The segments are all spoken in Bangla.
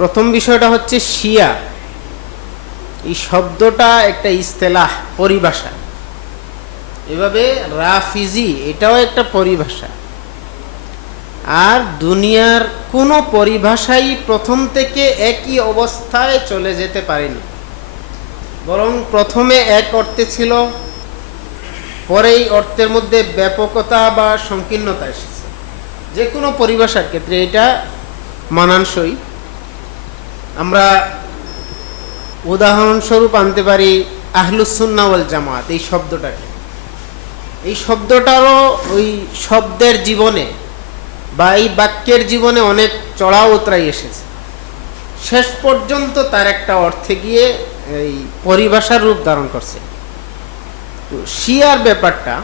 প্রথম বিষয়টা হচ্ছে শিয়া। এই শব্দটা একটা ইস্তেলাহ, পরিভাষা। এভাবে রাফিজি এটাও একটা পরিভাষা। আর দুনিয়ার কোনো পরিভাষাই প্রথম থেকে একই অবস্থায় চলে যেতে পারেনি, বরং প্রথমে এক অর্থে ছিল, পরেই অর্থের মধ্যে ব্যাপকতা বা সংকীর্ণতা এসেছে। যে কোনো পরিভাষার ক্ষেত্রে এটা মানানসই। আমরা উদাহরণস্বরূপ আনতে পারি আহলুস সুন্নাহ ওয়াল জামাত এই শব্দটাকে। এই শব্দটারও ওই শব্দের জীবনে বা এই বাক্যের জীবনে অনেক চড়াও উতরাই এসেছে, শেষ পর্যন্ত তার একটা অর্থে গিয়ে এই পরিভাষার রূপ ধারণ করছে। তো শিয়ার ব্যাপারটা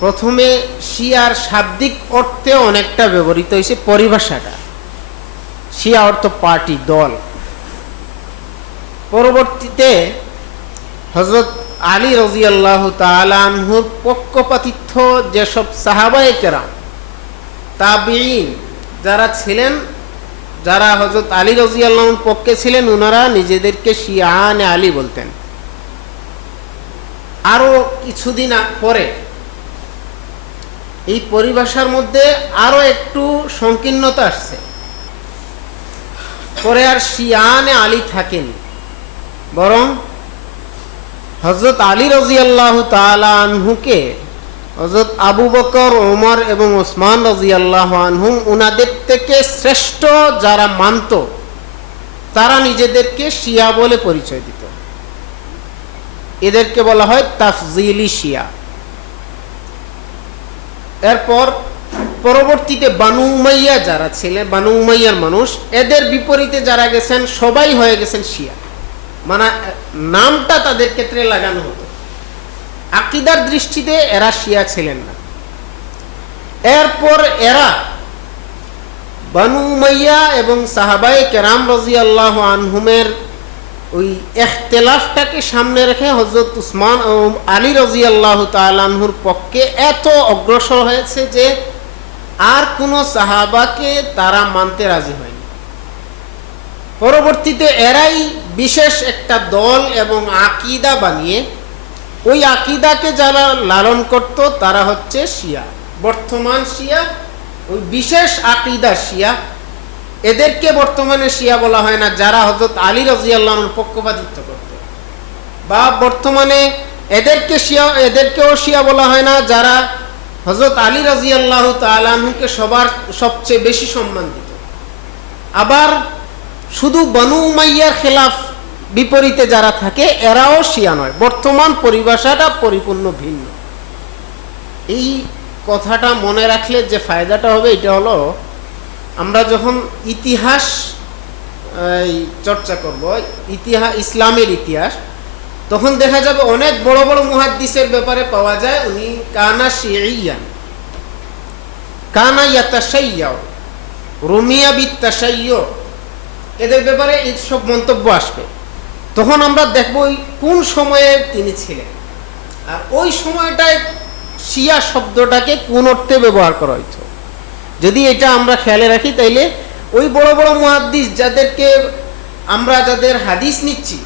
প্রথমে শিয়ার শাব্দিক অর্থে অনেকটা ব্যবহৃত হয়েছে। পরিভাষাটা শিয়া অর্থ পার্টি, দল। পরবর্তীতে হযরত আলী রাদিয়াল্লাহু তাআলা আনহুর পক্ষপাতিত্ব যেসব সাহাবায়ে কেরাম, তাবিঈন যারা ছিলেন, যারা হযরত আলী রাদিয়াল্লাহু আনহুর পক্ষে ছিলেন, ওনারা নিজেদেরকে শিয়ানে আলী বলতেন। আরো কিছুদিন পরে এই পরিভাষার মধ্যে আরো একটু সংকীর্ণতা আসছে। পরে আর শিয়ানে আলী থাকেন, বরং হযরত আলী রাদিয়াল্লাহু তাআলা আনহুকে হযরত আবু বকর, ওমর এবং ওসমান রাদিয়াল্লাহু আনহুম উনাদের থেকে শ্রেষ্ঠ যারা মানত, তারা নিজেদেরকে শিয়া বলে পরিচয় দিত। এদেরকে বলা হয় তাফজিলি শিয়া। এরপর পরবর্তীতে বানু উমাইয়া যারা ছিলেন, বানু উমাইয়ার মানুষ, এদের বিপরীতে যারা গেছেন সবাই হয়ে গেছেন শিয়া। মানে নামটা তাদের ক্ষেত্রে লাগানো হতো, আকীদার দৃষ্টিতে এরা শিয়া ছিলেন না। এরপর এরা বানু উমাইয়া এবং সাহাবায়ে কেরাম রাদিয়াল্লাহু আনহুমের ওই ইখতিলাফটাকে সামনে রেখে হযরত উসমান ও আলী রাদিয়াল্লাহু তাআলা আনহুর পক্ষে এত অগ্রসর হয়েছে যে আর কোনো সাহাবাকে তারা মানতে রাজি হয়নি। পরবর্তীতে এরাই বিশেষ একটা দল এবং আকীদা বানিয়ে ওই আকীদাকে যারা লালন করত তারা হচ্ছে শিয়া, বর্তমান শিয়া। ওই বিশেষ আকীদা শিয়া, এদেরকে বর্তমানে শিয়া বলা হয় না যারা হযরত আলী রাদিয়াল্লাহু আনহুর পক্ষপাতিত্ব করত, বা বর্তমানে এদেরকেও শিয়া বলা হয় না যারা হযরত আলী রাদিয়াল্লাহু তাআলা আনহুকে সবচেয়ে বেশি সম্মান দিত। আবার শুধু বনু উমাইয়ার খেলাফ বিপরীতে যারা থাকে এরাও শিয়া নয়। বর্তমান পরিভাষাটা পরিপূর্ণ ভিন্ন। এই কথাটা মনে রাখলে যে ফায়দাটা হবে এটা হলো, আমরা যখন ইতিহাস চর্চা করব, ইসলামের ইতিহাস, তখন দেখা যাবে অনেক বড় বড় মুহাদ্দিসের ব্যাপারে পাওয়া যায় উনি কানা শিইয়ান, কানা ইয়াতাশাইয়্যা, রুমিয়া বিত্তাশাইয়্য, এদের ব্যাপারে এই সব মন্তব্য আসবে। তখন আমরা দেখব কোন সময়ে তিনি ছিলেন, আর ওই সময়টায় শিয়া শব্দটাকে কোন অর্থে ব্যবহার করা হয়েছে। যদি এটা আমরা খেয়ালে রাখি তাইলে ওই বড় বড় মুহাদ্দিস যাদের হাদিস নিচ্ছি,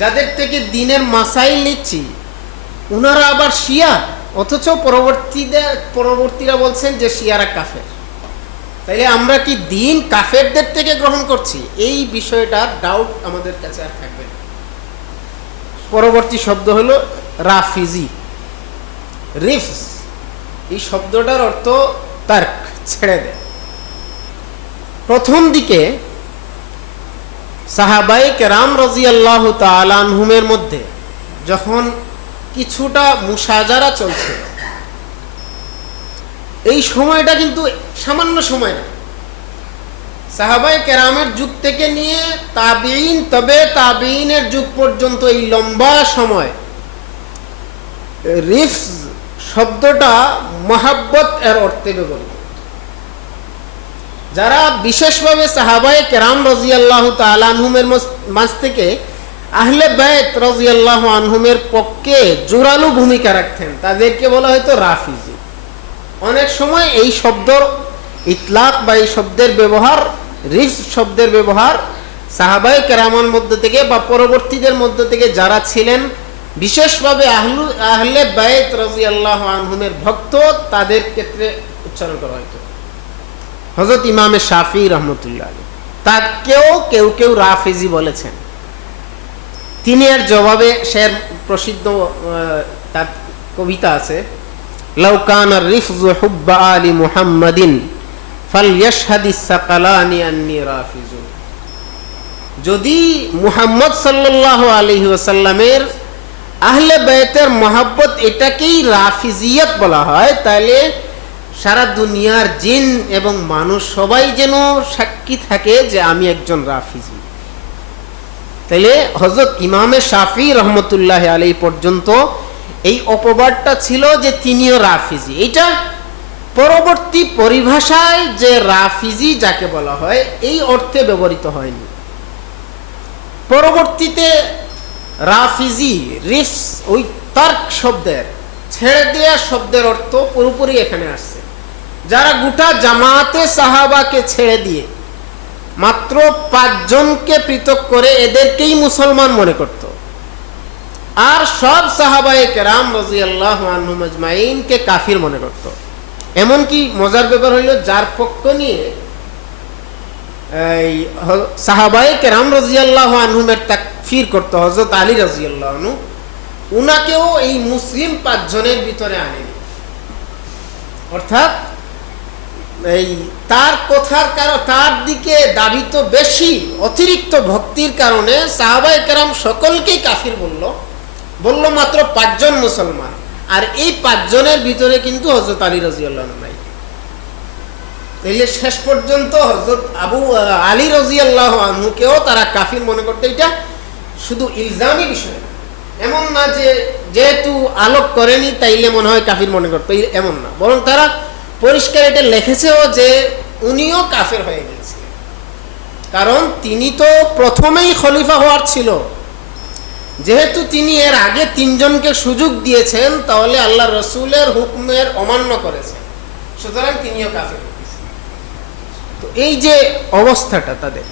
যাদের থেকে দিনের মাসাইল নিচ্ছি, ওনারা আবার শিয়া, অথচ পরবর্তীরা বলছেন যে শিয়ারা কাফের। তাইলে আমরা কি দিন কাফেরদের থেকে গ্রহণ করছি? এই বিষয়টার ডাউট আমাদের কাছে আর থাকবে না। পরবর্তী শব্দ হলো রাফিজি, রিফজ। এই শব্দটার অর্থ তার্ক, ছেড়ে দেয়। প্রথম দিকে সাহাবায়ে কেরাম রাদিয়াল্লাহু তাআলা আনহুমের মধ্যে যখন কিছুটা মুশাজারা চলছে, এই সময়টা কিন্তু সামান্য সময় না। সাহাবায়ে কেরামের যুগ থেকে নিয়ে তাবিঈন, তবে তাবিঈনের যুগ পর্যন্ত এই লম্বা সময় রিফজ শব্দটা মহাব্বত এর অর্থে ব্যবহৃত। যারা বিশেষভাবে সাহাবায়ে কেরাম রাদিয়াল্লাহু তাআলা আনহুমের মাঝ থেকে আহলে বাইত রাদিয়াল্লাহু আনহুমের পক্ষে জোরালো ভূমিকা রাখতেন, তাদেরকে বলা হয়তো রাফিজি। অনেক সময় এই শব্দর ইতলাক বা এই শব্দের ব্যবহার রিফস শব্দের ব্যবহার সাহাবায়ে কেরামের মধ্যে থেকে বা পরবর্তীদের মধ্যে থেকে যারা ছিলেন বিশেষভাবে আহলে বাইত রাদিয়াল্লাহু আনহুমের ভক্ত, তাদের ক্ষেত্রে উচ্চারণ করা হয়তো। হযরত ইমামে শাফিঈ রাহমাতুল্লাহ আলাইহি তাকেও কেউ কেউ রাফিজি বলেছেন। তিনি এর জবাবে শের প্রসিদ্ধ তার কবিতা আছে, লাউ কানা রিফযু হুব্বা আলি মুহাম্মাদিন ফালইয়াশহাদিস সাকালানি আন্নী রাফিজু। যদি মুহাম্মদ সাল্লাল্লাহু আলাইহি ওয়াসাল্লামের আহলে বাইতের মহব্বত এটাকেই রাফিজিয়ত বলা হয়, তাহলে সারা দুনিয়ার জিন এবং মানুষ সবাই যেন সাক্ষী থাকে যে আমি একজন রাফিজি। তাইলে হযরত ইমামে শাফিঈ রহমতুল্লাহ আলাইহি পর্যন্ত এই অপবাদটা ছিল যে তিনিও রাফিজি। এটা পরবর্তী পরিভাষায় যে রাফিজি যাকে বলা হয় এই অর্থে ব্যবহৃত হয়নি। পরবর্তীতে রাফিজি রিফস ওই তার্ক শব্দের ছেড়ে দেওয়া শব্দের অর্থ পুরোপুরি এখানে আসছে। যারা গোটা জামাতে সাহাবাকে ছেড়ে দিয়ে মাত্র 5 জনকে পৃথক করে এদেরকেই মুসলমান মনে করত, আর সব সাহাবায়ে কেরাম রাদিয়াল্লাহু আনহুম আজমাইনকে কাফির মনে করত। এমনকি মজার ব্যাপার হইল, যার পক্ষ নিয়ে এই সাহাবায়ে কেরাম রাদিয়াল্লাহু আনহুমের তাকফির করত হযরত আলী রাদিয়াল্লাহু আনহু, উনাকেও এই মুসলিম 5 জনের ভিতরে আনেনি। অর্থাৎ এই তার কথার কারণ, তার দিকে দাবিত বেশি অতিরিক্ত ভক্তির কারণে সাহাবায়ে কেরাম সকলকেই কাফির বলল মাত্র 5 জন মুসলমান, আর এই 5 জনের ভিতরে কিন্তু হযরত আলী রাদিয়াল্লাহু আনহু নাই। তাইলে শেষ পর্যন্ত হযরত আবু আলী রাদিয়াল্লাহু আনহুকেও তারা কাফির মনে করতে। এটা শুধু ইলজামি বিষয়, এমন না যে যেহেতু আলোক করেনি তাইলে মনে হয় কাফির মনে করতো, এমন না। বরং তারা পরিষ্কার এটা লিখেছেও যে উনিও কাফের হয়ে গেছিলেন, কারণ তিনি তো প্রথমেই খলিফা হওয়ার ছিল। যেহেতু তিনি এর আগে 3 জনকে সুযোগ দিয়েছেন, তাহলে আল্লাহ রসুলের হুকুমের অমান্য করেছেন, সুতরাং তিনিও কাফের হয়ে গেছেন। তো এই যে অবস্থাটা তাদের,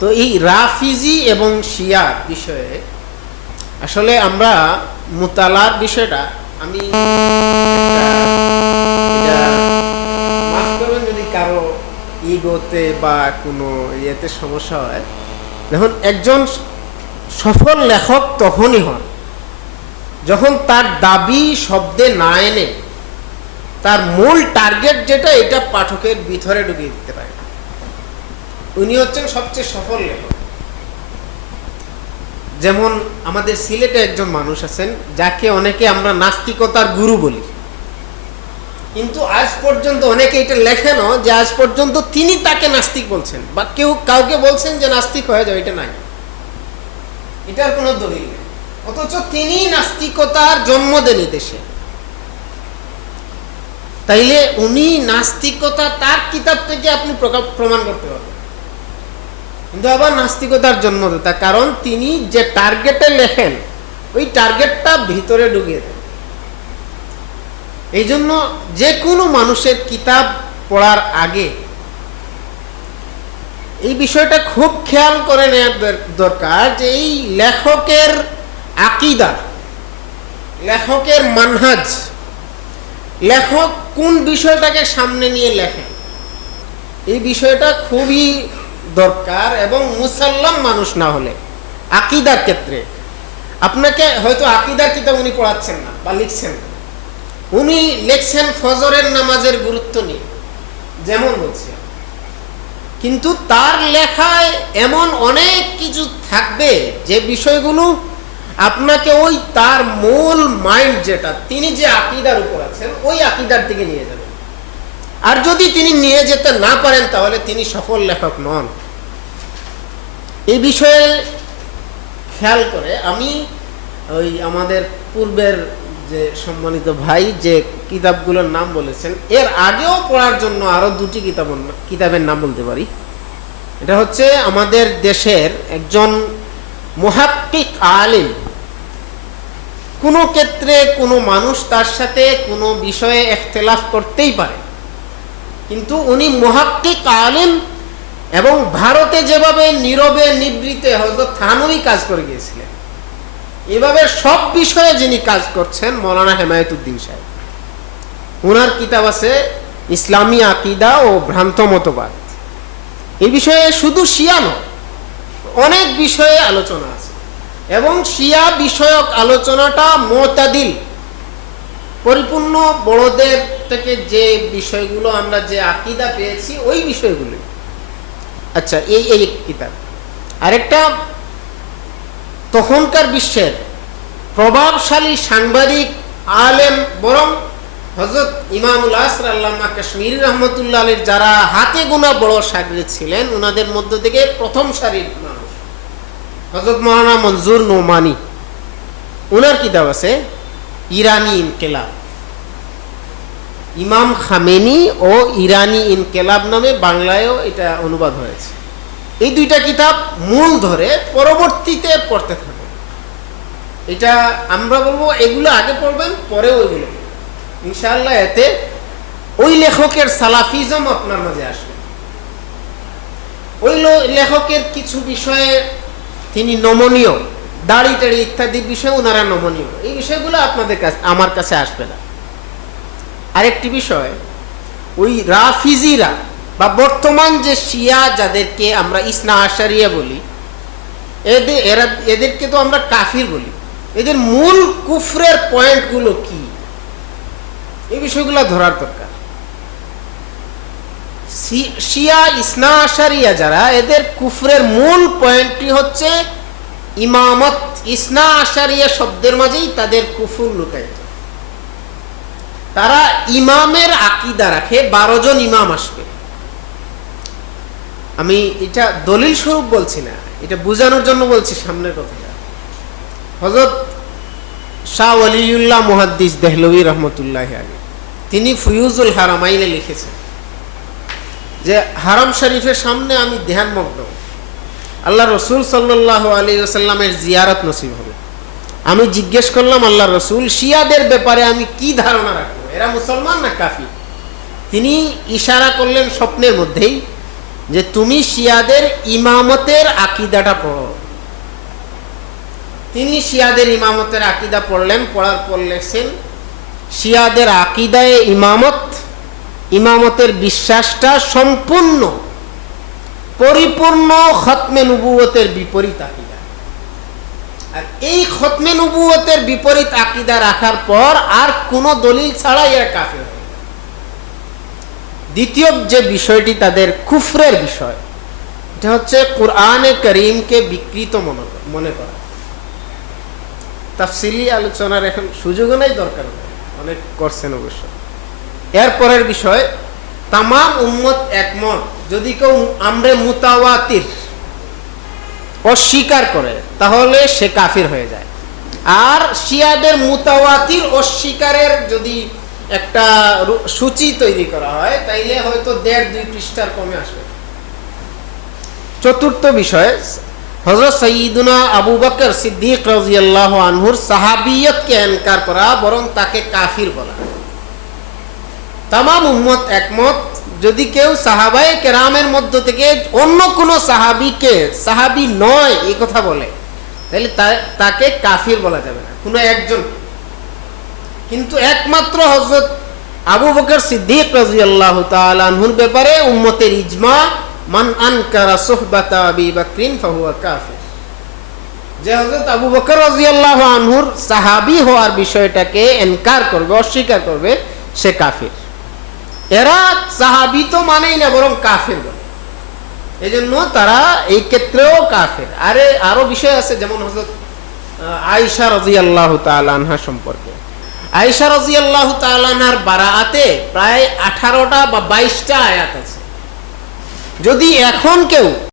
তো এই রাফিজি এবং শিয়া বিষয়ে আসলে আমরা মুতালার বিষয়টা, আমি মাফ করবেন যদি কারো ইগোতে বা কোনো ইয়েতে সমস্যা হয়। দেখুন, একজন সফল লেখক তখনই হন যখন তার দাবি শব্দে না এনে তার মূল টার্গেট যেটা, এটা পাঠকের ভিতরে ঢুকিয়ে দিতে পারে। উনি হচ্ছেন সবচেয়ে সফল লেখক। যেমন আমাদের সিলেটে একজন মানুষ আছেন যাকে অনেকে আমরা নাস্তিকতার গুরু বলি, কিন্তু আজ পর্যন্ত অনেকে এটা লেখেনও যে আজ পর্যন্ত তিনি তাকে নাস্তিক বলছেন বা কেউ কাউকে বলছেন যে নাস্তিক হয়ে যাও, এটা নাই, এটার কোনো দলিল নেই। অথচ তিনি নাস্তিকতার জন্ম দেন দেশে। তাইলে উনি নাস্তিকতা তার কিতাব থেকে আপনি প্রমাণ করতে পারবেন, কিন্তু আবার নাস্তিকতার জন্মদাতা, কারণ তিনি যে টার্গেটে লেখেন ওই টার্গেটটা ভিতরে ঢুকিয়ে দেন। এই জন্য যে কোনো মানুষের কিতাব পড়ার আগে এই বিষয়টা খুব খেয়াল করে নেওয়ার দরকার যে এই লেখকের আকীদা, লেখকের মানহাজ, লেখক কোন বিষয়টাকে সামনে নিয়ে লেখেন, এই বিষয়টা খুবই দরকার। এবং মুসাল্লাম মানুষ না হলে আকীদার ক্ষেত্রে, আপনাকে হয়তো আকীদার কিতাব উনি পড়াচ্ছেন না বা লিখছেন না, উনি লিখছেন ফজরের নামাজের গুরুত্ব নিয়ে, যেমন বলছে, কিন্তু তার লেখায় এমন অনেক কিছু থাকবে যে বিষয়গুলো আপনাকে ওই তার মূল মাইন্ড যেটা তিনি যে আকীদার উপর আছেন ওই আকীদার দিকে নিয়ে যাবেন। আর যদি তিনি নিয়ে যেতে না পারেন তাহলে তিনি সফল লেখক নন। এই বিষয়ে খেয়াল করে আমি ওই আমাদের পূর্বের যে সম্মানিত ভাই যে কিতাবগুলোর নাম বলেছেন, এর আগেও পড়ার জন্য আরো 2টি কিতাবের নাম বলতে পারি। এটা হচ্ছে আমাদের দেশের একজন মুহাক্কিক আলিম। কোনো ক্ষেত্রে কোনো মানুষ তার সাথে কোনো বিষয়ে ইখতিলাফ করতেই পারে, কিন্তু উনি মুহাক্কিক আলিম এবং ভারতে যেভাবে নীরবে নিবৃতে হযরত থানভী কাজ করে গিয়েছিলেন, এভাবে সব বিষয়ে যিনি কাজ করছেন মৌলানা হেমায়েতুদ্দিন সাহেব। ওনার কিতাব আছে ইসলামী আকীদা ও ভ্রান্ত মতবাদ। এই বিষয়ে শুধু শিয়া নয়, অনেক বিষয়ে আলোচনা আছে এবং শিয়া বিষয়ক আলোচনাটা মুতাদিল, পরিপূর্ণ বড়দের থেকে যে বিষয়গুলো আমরা যে আকীদা পেয়েছি ওই বিষয়গুলো। আচ্ছা, এই কিতাব। আরেকটা তখনকার বিশ্বের প্রভাবশালী সাংবাদিক আলেম, বরং হযরত ইমামুল আসর আল্লামা কাশ্মীরি রহমতুল্লাহ আলাইহির যারা হাতে গোনা বড় শাগরিদ ছিলেন, ওনাদের মধ্য থেকে প্রথম সারির মানুষ হযরত মাওলানা মনজুর নোমানী। ওনার কিতাব আছে ইরানি ইনকিলাব, ইমাম খামেনি ও ইরানি ইনকিলাব নামে বাংলায়ও এটা অনুবাদ হয়েছে। এই দুইটা কিতাব মূল ধরে পরবর্তীতে পড়তে থাকবে। এটা আমরা বলবো এগুলো আগে পড়বেন, পরে ওইগুলো ইনশাআল্লাহ। এতে ওই লেখকের সালাফিজম আপনার মাঝে আসবে। ওই লেখকের কিছু বিষয়ে তিনি নমনীয়, দাড়ি টাড়ি ইত্যাদি বিষয়ে ওনারা নমনীয়। এই বিষয়গুলো আপনাদের কাছে, আমার কাছে আসবে না। আরেকটি বিষয়, ওই রাফিজিরা বা বর্তমান যে শিয়া যাদেরকে আমরা ইসনা আশারিয়া বলি, এদেরকে তো আমরা কাফির বলি। এদের মূল কুফরের পয়েন্টগুলো কি, এই বিষয়গুলো ধরার দরকার। শিয়া ইসনা আশারিয়া যারা, এদের কুফরের মূল পয়েন্টটি হচ্ছে ইমামত। ইসনা আশারিয়া শব্দের মাঝেই তাদের কুফর লুকায়িত। তারা ইমামের আকীদা রাখে, 12 জন ইমাম আসবে। আমি এটা দলিল স্বরূপ বলছি না, এটা বোঝানোর জন্য বলছি সামনের কথাটা। হযরত শাহ ওয়ালিউল্লাহ মুহাদ্দিস দেহলভী রহমতুল্লাহ আলাইহি তিনি ফুয়ুজুল হারামাইনে লিখেছেন যে হারাম শরীফের সামনে আমি ধ্যানমগ্ন, আল্লাহ রসুল সাল্লাল্লাহু আলাইহি ওয়াসাল্লামের জিয়ারত নসিব হবে। আমি জিজ্ঞেস করলাম, আল্লাহ রসুল, শিয়াদের ব্যাপারে আমি কি ধারণা রাখবো, এরা মুসলমান না কাফির? তিনি ইশারা করলেন স্বপ্নের মধ্যেই যে তুমি শিয়াদের ইমামতের আকীদাটা পড়ো। তিনি শিয়াদের ইমামতের আকীদা পড়লেন, পড়ার পর লেখছেন শিয়াদের আকীদায়ে ইমামতের বিশ্বাসটা সম্পূর্ণ পরিপূর্ণ খতমে নবুয়তের বিপরীত আকীদা। আর এই খতমে নবুয়তের বিপরীত আকীদা রাখার পর আর কোন দলিল ছাড়া এরা কাফের হয়ে যায়। দ্বিতীয় যে বিষয়টি তাদের কুফরের বিষয়, এটা হচ্ছে কুরআনে কারীমকে বিকৃত মনে করা। তাফসিলি আলোচনার এখন সুযোগও নাই, দরকার নেই, অনেক করছেন অবশ্য। এরপরের বিষয়, তামাম উম্মত একমত যদি কেউ আমরে মুতাওয়াতির অস্বীকার করে তাহলে সে কাফির হয়ে যায়। আর শিয়াদের মুতাওয়াতির অস্বীকারের যদি একটা সূচি তৈরি করা হয় তাইলে হয়তো 1.5-2 পৃষ্ঠার কমে আসবে। চতুর্থ বিষয়, হযরত সাইয়্যিদুনা আবু বকর সিদ্দিক রাদিয়াল্লাহু আনহুর সাহাবিয়তকে ইনকার করা, বরং তাকে কাফির বলা। তামাম উম্মত একমত, যদি কেউ সাহাবায়ে কেরামের মধ্য থেকে অন্য কোন সাহাবীকে সাহাবী নয় এই কথা বলে তাহলে তাকে কাফির বলা যাবে না, কোনো একজন। কিন্তু একমাত্র হযরত আবু বকর সিদ্দিক রাদিয়াল্লাহু তাআলা আনহুর ব্যাপারে উম্মতের ইজমা, মান আনকারা সুহবাতা আবি বকরিন ফাহুয়া কাফির। যে হযরত আবু বকর রাদিয়াল্লাহু আনহুর সাহাবী হওয়ার বিষয়টাকে ইনকার করবে, অস্বীকার করবে, সে কাফির। এরা সাহাবী তো মানেই না, বরং কাফির বলে। এজন্য তারা এই ক্ষেত্রেও কাফির। আরো বিষয় আছে, যেমন হযরত আয়েশা রাদিয়াল্লাহু তাআলা আনহা সম্পর্কে। আয়েশা রাদিয়াল্লাহু তাআলা আনহার বারাআতে প্রায় 18টা বা 22টা আয়াত আছে। যদি এখন কেউ